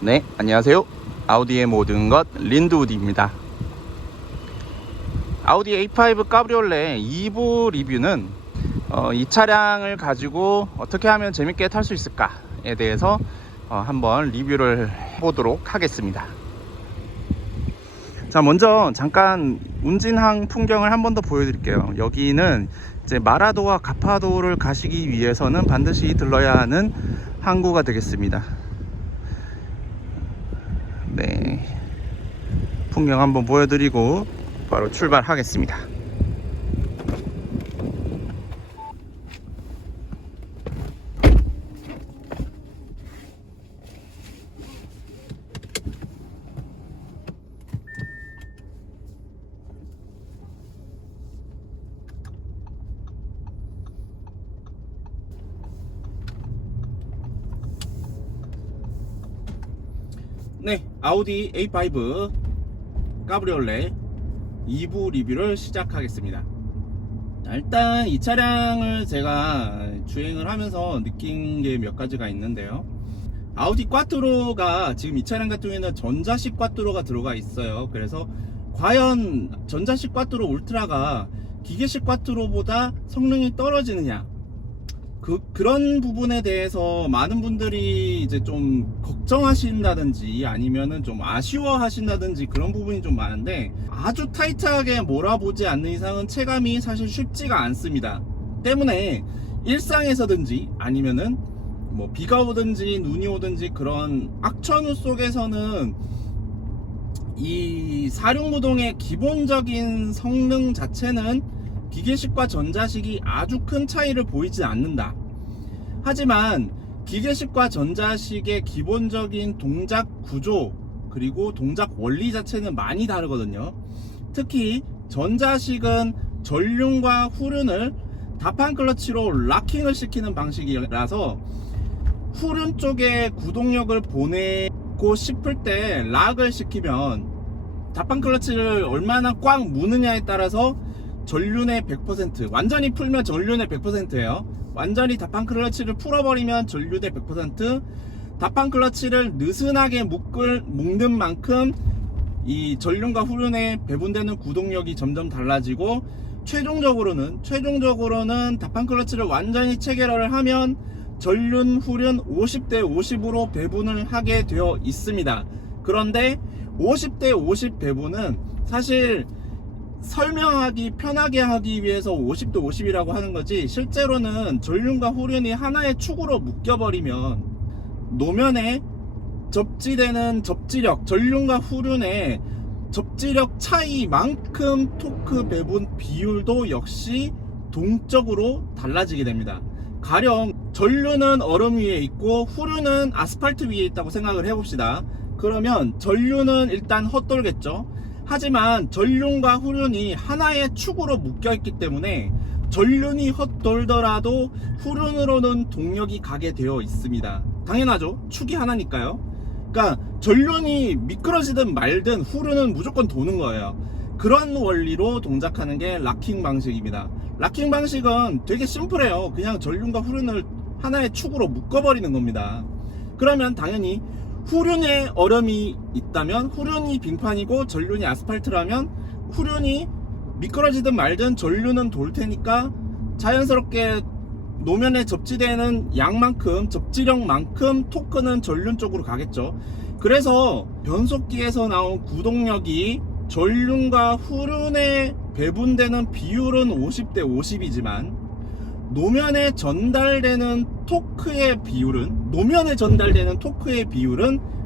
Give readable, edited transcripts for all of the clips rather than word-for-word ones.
네, 안녕하세요. 아우디의 모든 것 린드우드입니다. 아우디 A5 카브리올레 2부 리뷰는 이 차량을 가지고 어떻게 하면 재밌게 탈 수 있을까에 대해서 한번 리뷰를 해보도록 하겠습니다. 자, 먼저 잠깐 운진항 풍경을 한 번 더 보여드릴게요. 여기는 이제 마라도와 가파도를 가시기 위해서는 반드시 들러야 하는 항구가 되겠습니다. 네, 풍경 한번 보여드리고 바로 출발하겠습니다. 네, 아우디 A5 카브리올레 2부 리뷰를 시작하겠습니다. 일단 이 차량을 제가 주행을 하면서 느낀 게 몇 가지가 있는데요. 아우디 꽈트로가 지금 이 차량 같은 경우에는 전자식 꽈트로가 들어가 있어요. 그래서 과연 전자식 꽈트로 울트라가 기계식 꽈트로보다 성능이 떨어지느냐, 그런 부분에 대해서 많은 분들이 이제 좀 걱정하신다든지 아니면은 좀 아쉬워하신다든지 그런 부분이 좀 많은데, 아주 타이트하게 몰아보지 않는 이상은 체감이 사실 쉽지가 않습니다. 때문에 일상에서든지 아니면은 뭐 비가 오든지 눈이 오든지 그런 악천후 속에서는 이 46무동의 기본적인 성능 자체는 기계식과 전자식이 아주 큰 차이를 보이지 않는다. 하지만 기계식과 전자식의 기본적인 동작 구조 그리고 동작 원리 자체는 많이 다르거든요. 특히 전자식은 전륜과 후륜을 다판 클러치로 락킹을 시키는 방식이라서 후륜 쪽에 구동력을 보내고 싶을 때 락을 시키면 다판 클러치를 얼마나 꽉 무느냐에 따라서 전륜의 100%, 완전히 풀면 전륜의 100%예요. 완전히 다판 클러치를 풀어버리면 전륜의 100%, 다판 클러치를 느슨하게 묶는 만큼 이 전륜과 후륜에 배분되는 구동력이 점점 달라지고, 최종적으로는 다판 클러치를 완전히 체결을 하면 전륜, 후륜 50대 50으로 배분을 하게 되어 있습니다. 그런데 50대 50 배분은 사실 설명하기 편하게 하기 위해서 50대 50이라고 하는 거지, 실제로는 전륜과 후륜이 하나의 축으로 묶여버리면 노면에 접지되는 접지력, 전륜과 후륜의 접지력 차이만큼 토크 배분 비율도 역시 동적으로 달라지게 됩니다. 가령 전륜은 얼음 위에 있고 후륜은 아스팔트 위에 있다고 생각을 해봅시다. 그러면 전륜은 일단 헛돌겠죠. 하지만 전륜과 후륜이 하나의 축으로 묶여있기 때문에 전륜이 헛돌더라도 후륜으로는 동력이 가게 되어 있습니다. 당연하죠. 축이 하나니까요. 그러니까 전륜이 미끄러지든 말든 후륜은 무조건 도는 거예요. 그런 원리로 동작하는 게 락킹 방식입니다. 락킹 방식은 되게 심플해요. 그냥 전륜과 후륜을 하나의 축으로 묶어버리는 겁니다. 그러면 당연히 후륜에 얼음이 있다면 후륜이 빙판이고 전륜이 아스팔트라면 후륜이 미끄러지든 말든 전륜은 돌 테니까 자연스럽게 노면에 접지되는 양만큼, 접지력만큼 토크는 전륜 쪽으로 가겠죠. 그래서 변속기에서 나온 구동력이 전륜과 후륜에 배분되는 비율은 50대 50이지만 노면에 전달되는 토크의 비율은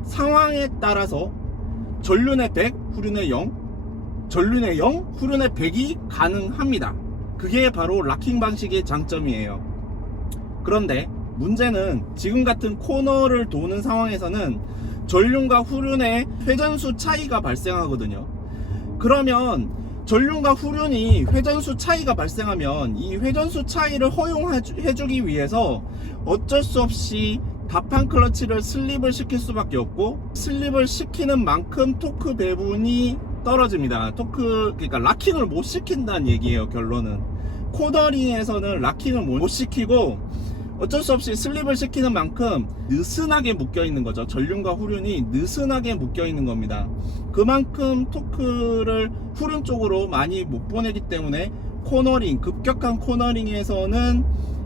상황에 따라서 전륜의 100, 후륜의 0, 전륜의 0, 후륜의 100이 가능합니다. 그게 바로 락킹 방식의 장점이에요. 그런데 문제는 지금 같은 코너를 도는 상황에서는 전륜과 후륜의 회전수 차이가 발생하거든요. 그러면 전륜과 후륜이 회전수 차이가 발생하면 이 회전수 차이를 허용해주기 위해서 어쩔 수 없이 다판 클러치를 슬립을 시킬 수밖에 없고, 슬립을 시키는 만큼 토크 배분이 떨어집니다. 그러니까 락킹을 못 시킨다는 얘기예요. 결론은 코너링에서는 락킹을 못 시키고 어쩔 수 없이 슬립을 시키는 만큼 느슨하게 묶여 있는 거죠. 전륜과 후륜이 느슨하게 묶여 있는 겁니다. 그만큼 토크를 후륜 쪽으로 많이 못 보내기 때문에 코너링, 급격한 코너링에서는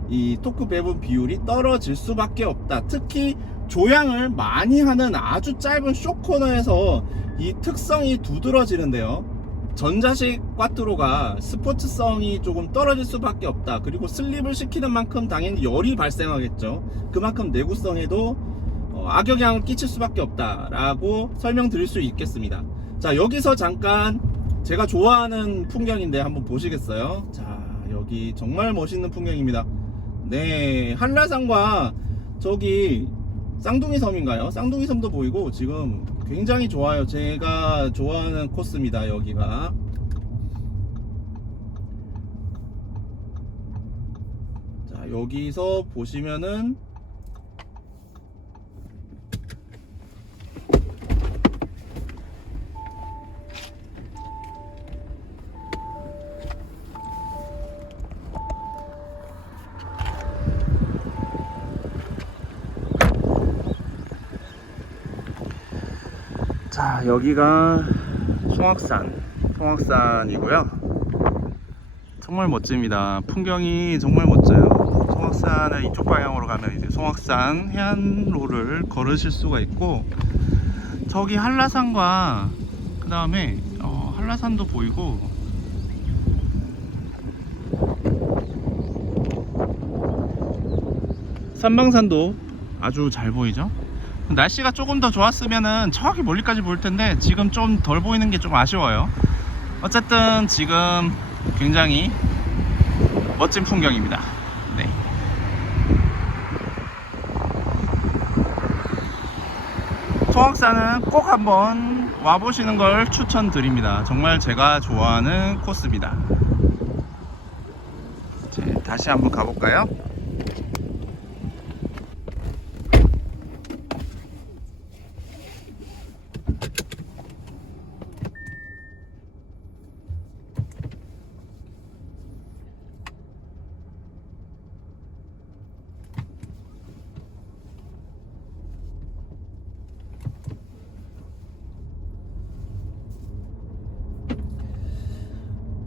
이 토크 배분 비율이 떨어질 수밖에 없다. 특히 조향을 많이 하는 아주 짧은 쇼코너에서 이 특성이 두드러지는데요. 전자식 꽈트로가 스포츠성이 조금 떨어질 수밖에 없다. 그리고 슬립을 시키는 만큼 당연히 열이 발생하겠죠. 그만큼 내구성에도 악영향을 끼칠 수밖에 없다 라고 설명드릴 수 있겠습니다. 자, 여기서 잠깐 제가 좋아하는 풍경인데 한번 보시겠어요? 자, 여기 정말 멋있는 풍경입니다. 네, 한라산과 저기 쌍둥이 섬인가요? 쌍둥이 섬도 보이고 지금 굉장히 좋아요. 제가 좋아하는 코스입니다. 여기가. 자, 여기서 보시면은 자, 여기가 송악산이고요. 정말 멋집니다. 풍경이 정말 멋져요. 송악산을 이쪽 방향으로 가면 이제 송악산 해안로를 걸으실 수가 있고, 저기 한라산과 그 다음에 한라산도 보이고, 삼방산도 아주 잘 보이죠. 날씨가 조금 더 좋았으면은 저기 멀리까지 보일 텐데 지금 좀 덜 보이는 게 좀 아쉬워요. 어쨌든 지금 굉장히 멋진 풍경입니다. 네. 송악산은 꼭 한번 와보시는 걸 추천드립니다. 정말 제가 좋아하는 코스입니다. 자, 다시 한번 가볼까요?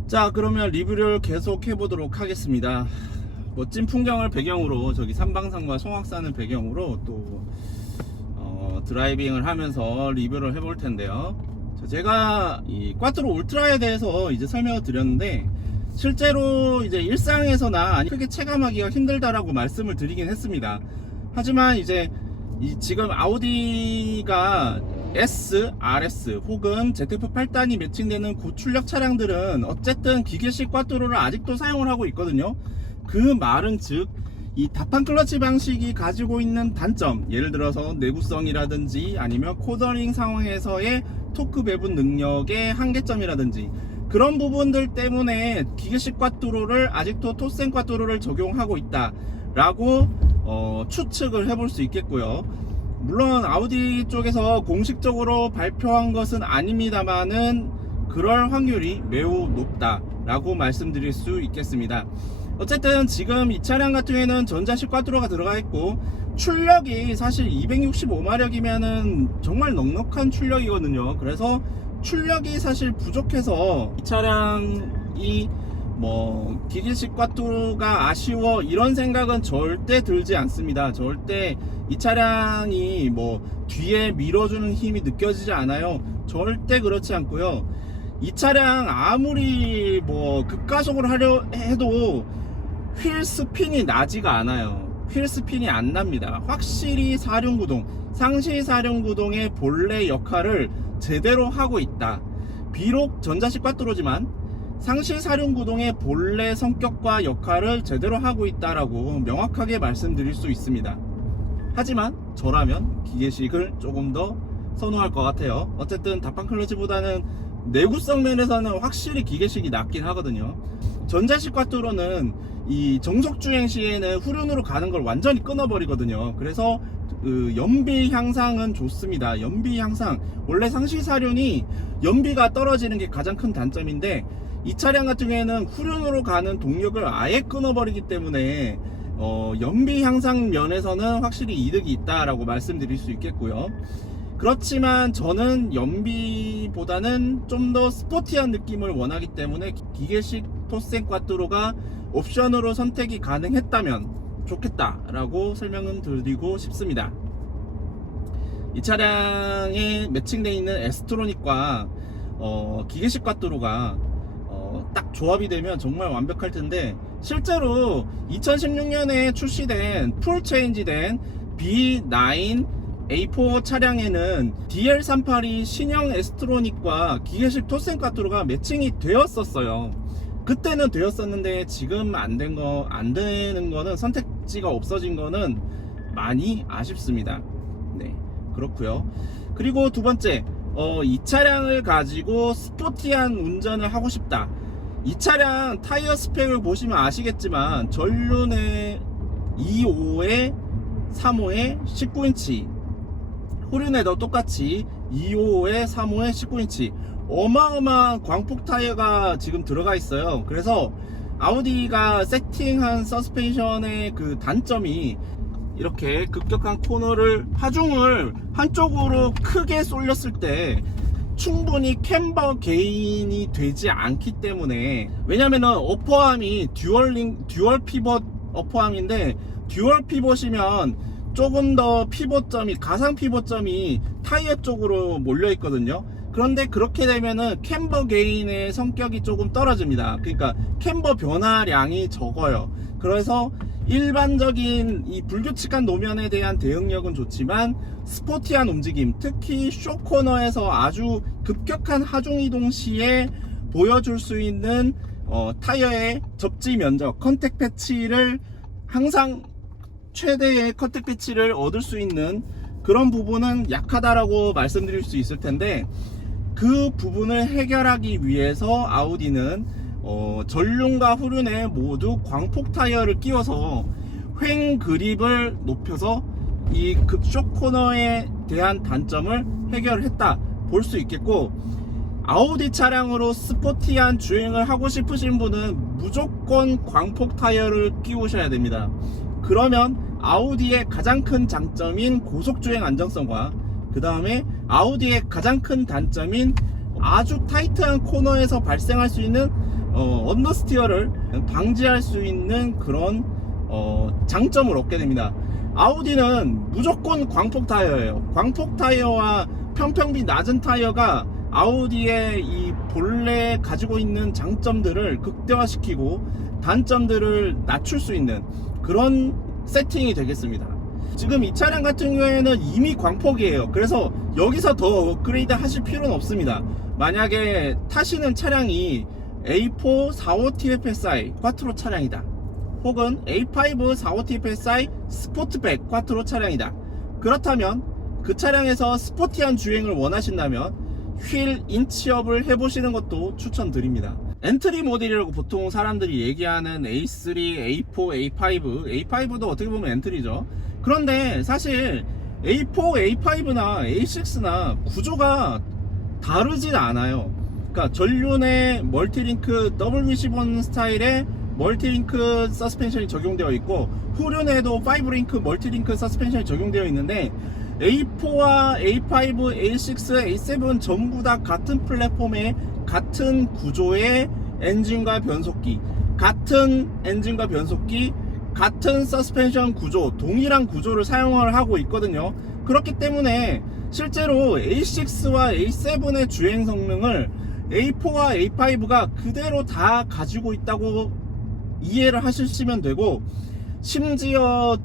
자, 그러면 리뷰를 계속 해보도록 하겠습니다. 멋진 풍경을 배경으로, 저기 삼방산과 송악산을 배경으로 또 드라이빙을 하면서 리뷰를 해볼 텐데요. 제가 이 꽈트로 울트라에 대해서 이제 설명을 드렸는데, 실제로 이제 일상에서나 크게 체감하기가 힘들다라고 말씀을 드리긴 했습니다. 하지만 이제 지금 아우디가 S, RS 혹은 ZF 8단이 매칭되는 고출력 차량들은 어쨌든 기계식 꽈트로를 아직도 사용을 하고 있거든요. 그 말은 즉, 이 다판 클러치 방식이 가지고 있는 단점, 예를 들어서 내구성이라든지 아니면 코너링 상황에서의 토크 배분 능력의 한계점이라든지 그런 부분들 때문에 기계식 꽈트로를 아직도 토센 꽈트로를 적용하고 있다 라고 추측을 해볼 수 있겠고요. 물론 아우디 쪽에서 공식적으로 발표한 것은 아닙니다만은 그럴 확률이 매우 높다 라고 말씀드릴 수 있겠습니다. 어쨌든 지금 이 차량 같은 경우에는 전자식 꽈트로가 들어가 있고, 출력이 사실 265마력이면은 정말 넉넉한 출력이거든요. 그래서 출력이 사실 부족해서 이 차량이 뭐 기계식 꽈트로가 아쉬워 이런 생각은 절대 들지 않습니다. 절대 이 차량이 뭐 뒤에 밀어주는 힘이 느껴지지 않아요. 절대 그렇지 않고요. 이 차량 아무리 뭐 급가속을 하려 해도 휠 스핀이 나지가 않아요. 휠 스핀이 안 납니다. 확실히 사륜구동, 상시 사륜구동의 본래 역할을 제대로 하고 있다. 비록 전자식 꽈트로지만 상시 사륜구동의 본래 성격과 역할을 제대로 하고 있다라고 명확하게 말씀드릴 수 있습니다. 하지만 저라면 기계식을 조금 더 선호할 것 같아요. 어쨌든 다판 클러치보다는 내구성 면에서는 확실히 기계식이 낫긴 하거든요. 전자식 꽈트로는 이 정속 주행 시에는 후륜으로 가는 걸 완전히 끊어버리거든요. 그래서 그 연비 향상은 좋습니다. 연비 향상, 원래 상시 사륜이 연비가 떨어지는 게 가장 큰 단점인데, 이 차량 같은 경우에는 후륜으로 가는 동력을 아예 끊어버리기 때문에 연비 향상 면에서는 확실히 이득이 있다라고 말씀드릴 수 있겠고요. 그렇지만 저는 연비보다는 좀 더 스포티한 느낌을 원하기 때문에 기계식 토센 꽈뚜로가 옵션으로 선택이 가능했다면 좋겠다라고 설명은 드리고 싶습니다. 이 차량에 매칭되어 있는 에스트로닉과 기계식 꽈뚜로가 딱 조합이 되면 정말 완벽할 텐데, 실제로 2016년에 출시된 풀 체인지된 B9 A4 차량에는 DL382 신형 에스트로닉과 기계식 토센 꽈뚜로가 매칭이 되었었어요. 그때는 되었었는데 지금 안 되는 거는, 선택지가 없어진 거는 많이 아쉽습니다. 네, 그렇고요. 그리고 두 번째, 이 차량을 가지고 스포티한 운전을 하고 싶다. 이 차량 타이어 스펙을 보시면 아시겠지만 전륜에 2.5에 3.5에 19인치, 후륜에도 똑같이 2.5에 3.5에 19인치 어마어마한 광폭 타이어가 지금 들어가 있어요. 그래서 아우디가 세팅한 서스펜션의 그 단점이, 이렇게 급격한 코너를, 하중을 한쪽으로 크게 쏠렸을 때 충분히 캠버 게인이 되지 않기 때문에, 왜냐면은 어퍼암이 듀얼 피벗 어퍼암인데, 듀얼 피벗이면 조금 더 피벗점이, 가상 피벗점이 타이어 쪽으로 몰려 있거든요. 그런데 그렇게 되면은 캠버 게인의 성격이 조금 떨어집니다. 그러니까 캠버 변화량이 적어요. 그래서 일반적인 이 불규칙한 노면에 대한 대응력은 좋지만 스포티한 움직임, 특히 쇼코너에서 아주 급격한 하중 이동 시에 보여줄 수 있는 타이어의 접지 면적, 컨택 패치를 항상 최대의 컨택 패치를 얻을 수 있는 그런 부분은 약하다라고 말씀드릴 수 있을 텐데, 그 부분을 해결하기 위해서 아우디는 전륜과 후륜에 모두 광폭 타이어를 끼워서 횡 그립을 높여서 이 급쇼 코너에 대한 단점을 해결했다 볼 수 있겠고, 아우디 차량으로 스포티한 주행을 하고 싶으신 분은 무조건 광폭 타이어를 끼우셔야 됩니다. 그러면 아우디의 가장 큰 장점인 고속주행 안정성과, 그 다음에 아우디의 가장 큰 단점인 아주 타이트한 코너에서 발생할 수 있는 언더스티어를 방지할 수 있는 그런 장점을 얻게 됩니다. 아우디는 무조건 광폭 타이어예요. 광폭 타이어와 평평비 낮은 타이어가 아우디의 이 본래 가지고 있는 장점들을 극대화시키고 단점들을 낮출 수 있는 그런 세팅이 되겠습니다. 지금 이 차량 같은 경우에는 이미 광폭이에요. 그래서 여기서 더 업그레이드 하실 필요는 없습니다. 만약에 타시는 차량이 A4 45TFSI 꽈트로 차량이다, 혹은 A5 45TFSI 스포트백 꽈트로 차량이다, 그렇다면 그 차량에서 스포티한 주행을 원하신다면 휠 인치업을 해보시는 것도 추천드립니다. 엔트리 모델이라고 보통 사람들이 얘기하는 A3, A4, A5, A5도 어떻게 보면 엔트리죠. 그런데 사실 A4, A5나 A6나 구조가 다르진 않아요. 그러니까 전륜에 멀티링크 WC1 스타일의 멀티링크 서스펜션이 적용되어 있고, 후륜에도 5링크 멀티링크 서스펜션이 적용되어 있는데, A4와 A5, A6, A7 전부 다 같은 플랫폼에 같은 구조의 엔진과 변속기, 같은 엔진과 변속기, 같은 서스펜션 구조, 동일한 구조를 사용을 하고 있거든요. 그렇기 때문에 실제로 A6와 A7의 주행 성능을 A4와 A5가 그대로 다 가지고 있다고 이해를 하시면 되고, 심지어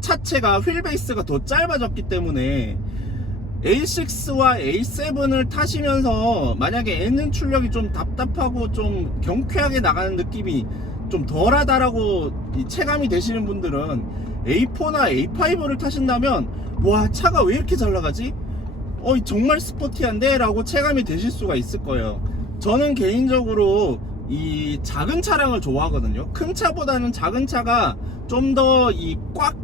차체가 휠베이스가 더 짧아졌기 때문에 A6와 A7을 타시면서 만약에 엔진 출력이 좀 답답하고 좀 경쾌하게 나가는 느낌이 좀 덜하다라고 체감이 되시는 분들은 A4나 A5를 타신다면, 와, 차가 왜 이렇게 잘 나가지? 정말 스포티한데? 라고 체감이 되실 수가 있을 거예요. 저는 개인적으로 이 작은 차량을 좋아하거든요. 큰 차보다는 작은 차가 좀 더 이 꽉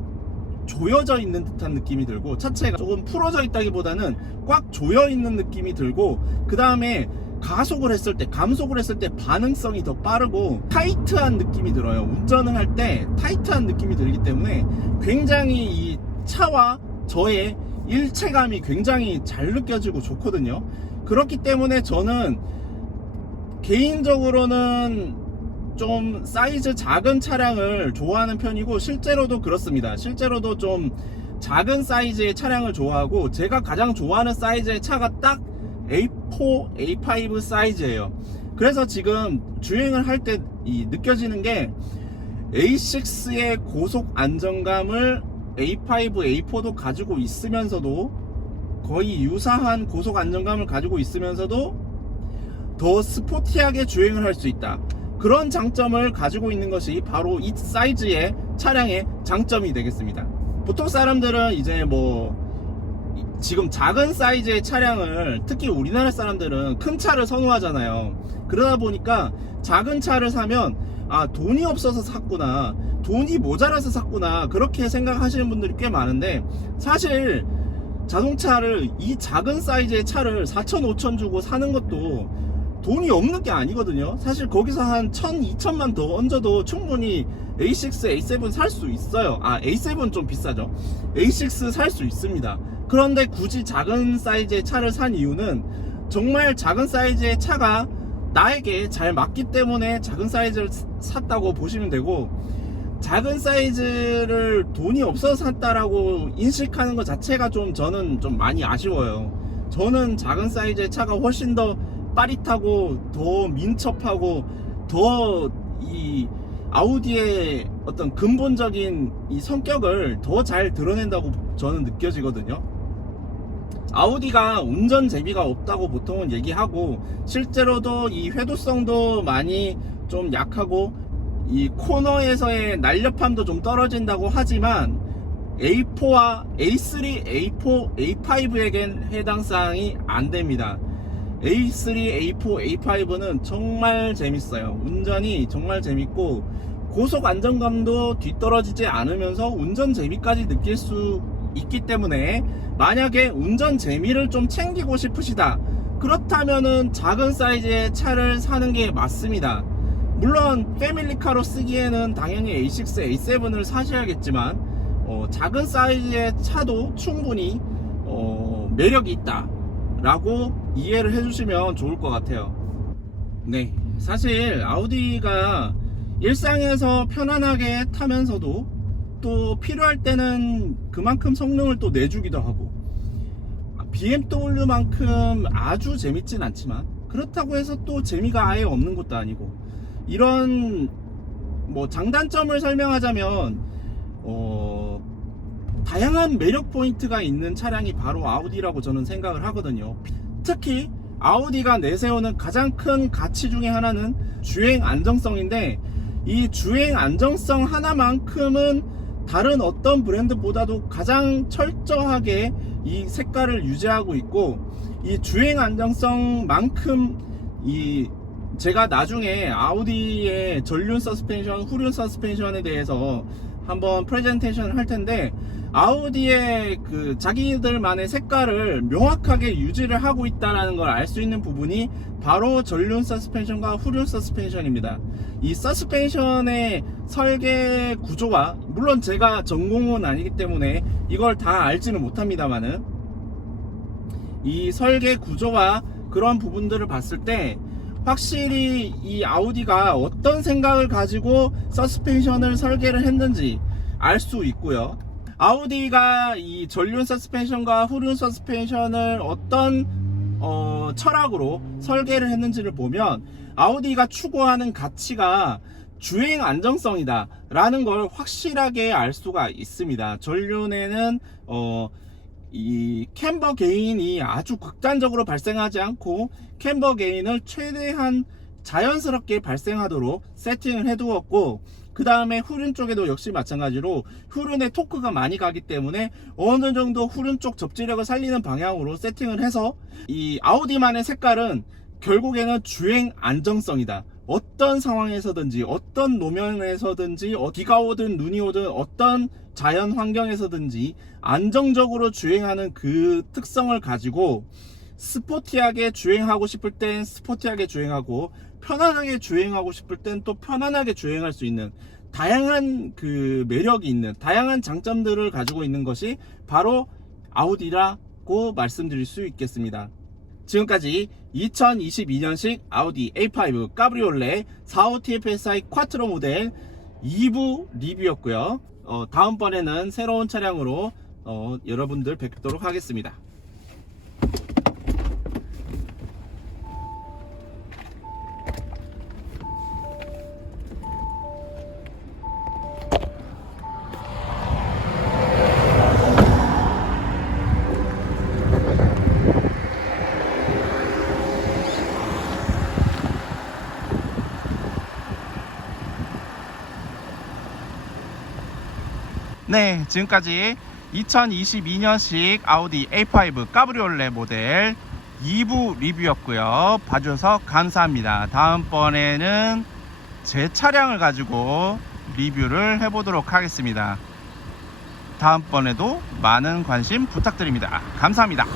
조여져 있는 듯한 느낌이 들고, 차체가 조금 풀어져 있다기보다는 꽉 조여 있는 느낌이 들고, 그 다음에 가속을 했을 때, 감속을 했을 때 반응성이 더 빠르고 타이트한 느낌이 들어요. 운전을 할 때 타이트한 느낌이 들기 때문에 굉장히 이 차와 저의 일체감이 굉장히 잘 느껴지고 좋거든요. 그렇기 때문에 저는 개인적으로는 좀 사이즈 작은 차량을 좋아하는 편이고, 실제로도 그렇습니다. 실제로도 좀 작은 사이즈의 차량을 좋아하고, 제가 가장 좋아하는 사이즈의 차가 딱 A4, A5 사이즈예요. 그래서 지금 주행을 할 때 느껴지는 게 A6의 고속 안정감을 A5, A4도 가지고 있으면서도, 거의 유사한 고속 안정감을 가지고 있으면서도 더 스포티하게 주행을 할 수 있다. 그런 장점을 가지고 있는 것이 바로 이 사이즈의 차량의 장점이 되겠습니다. 보통 사람들은 이제 뭐 지금 작은 사이즈의 차량을, 특히 우리나라 사람들은 큰 차를 선호하잖아요. 그러다 보니까 작은 차를 사면 돈이 없어서 샀구나, 돈이 모자라서 샀구나, 그렇게 생각하시는 분들이 꽤 많은데, 사실 자동차를, 이 작은 사이즈의 차를 4천 5천 주고 사는 것도 돈이 없는 게 아니거든요. 사실 거기서 한 1,000, 2천만 더 얹어도 충분히 A6, A7 살 수 있어요. A7 좀 비싸죠. A6 살 수 있습니다. 그런데 굳이 작은 사이즈의 차를 산 이유는, 정말 작은 사이즈의 차가 나에게 잘 맞기 때문에 작은 사이즈를 샀다고 보시면 되고, 작은 사이즈를 돈이 없어서 샀다라고 인식하는 것 자체가 저는 좀 많이 아쉬워요. 저는 작은 사이즈의 차가 훨씬 더 빠릿하고 더 민첩하고 더 이 아우디의 어떤 근본적인 이 성격을 더 잘 드러낸다고 저는 느껴지거든요. 아우디가 운전 재미가 없다고 보통은 얘기하고, 실제로도 이 회도성도 많이 좀 약하고 이 코너에서의 날렵함도 좀 떨어진다고 하지만, A4와 A3, A4, A5에겐 해당 사항이 안 됩니다. A3, A4, A5는 정말 재밌어요. 운전이 정말 재밌고, 고속 안정감도 뒤떨어지지 않으면서 운전 재미까지 느낄 수 있기 때문에, 만약에 운전 재미를 좀 챙기고 싶으시다, 그렇다면은 작은 사이즈의 차를 사는 게 맞습니다. 물론 패밀리카로 쓰기에는 당연히 A6, A7을 사셔야겠지만, 작은 사이즈의 차도 충분히 매력이 있다 라고 이해를 해주시면 좋을 것 같아요. 네, 사실 아우디가 일상에서 편안하게 타면서도 또 필요할 때는 그만큼 성능을 또 내주기도 하고, BMW만큼 아주 재밌진 않지만 그렇다고 해서 또 재미가 아예 없는 것도 아니고, 이런 뭐 장단점을 설명하자면 다양한 매력 포인트가 있는 차량이 바로 아우디라고 저는 생각을 하거든요. 특히 아우디가 내세우는 가장 큰 가치 중에 하나는 주행 안정성인데, 이 주행 안정성 하나만큼은 다른 어떤 브랜드보다도 가장 철저하게 이 색깔을 유지하고 있고, 이 주행 안정성만큼 제가 나중에 아우디의 전륜 서스펜션, 후륜 서스펜션에 대해서 한번 프레젠테이션을 할 텐데, 아우디의 그 자기들만의 색깔을 명확하게 유지를 하고 있다는 걸 알 수 있는 부분이 바로 전륜 서스펜션과 후륜 서스펜션입니다. 이 서스펜션의 설계 구조와, 물론 제가 전공은 아니기 때문에 이걸 다 알지는 못합니다만은, 이 설계 구조와 그런 부분들을 봤을 때 확실히 이 아우디가 어떤 생각을 가지고 서스펜션을 설계를 했는지 알 수 있고요. 아우디가 이 전륜 서스펜션과 후륜 서스펜션을 어떤 철학으로 설계를 했는지를 보면, 아우디가 추구하는 가치가 주행 안정성이다 라는 걸 확실하게 알 수가 있습니다. 전륜에는 이 캠버 게인이 아주 극단적으로 발생하지 않고, 캠버 게인을 최대한 자연스럽게 발생하도록 세팅을 해 두었고, 그 다음에 후륜 쪽에도 역시 마찬가지로 후륜에 토크가 많이 가기 때문에 어느 정도 후륜 쪽 접지력을 살리는 방향으로 세팅을 해서, 이 아우디만의 색깔은 결국에는 주행 안정성이다. 어떤 상황에서든지, 어떤 노면에서든지, 비가 오든 눈이 오든 어떤 자연 환경에서든지 안정적으로 주행하는 그 특성을 가지고 스포티하게 주행하고 싶을 땐 스포티하게 주행하고, 편안하게 주행하고 싶을 땐 또 편안하게 주행할 수 있는 다양한 그 매력이 있는, 다양한 장점들을 가지고 있는 것이 바로 아우디라고 말씀드릴 수 있겠습니다. 지금까지 2022년식 아우디 A5 까브리올레 45 TFSI 쿼트로 모델 2부 리뷰였고요. 다음번에는 새로운 차량으로 여러분들 뵙도록 하겠습니다. 네, 지금까지 2022년식 아우디 A5 까브리올레 모델 2부 리뷰였고요. 봐주셔서 감사합니다. 다음번에는 제 차량을 가지고 리뷰를 해보도록 하겠습니다. 다음번에도 많은 관심 부탁드립니다. 감사합니다.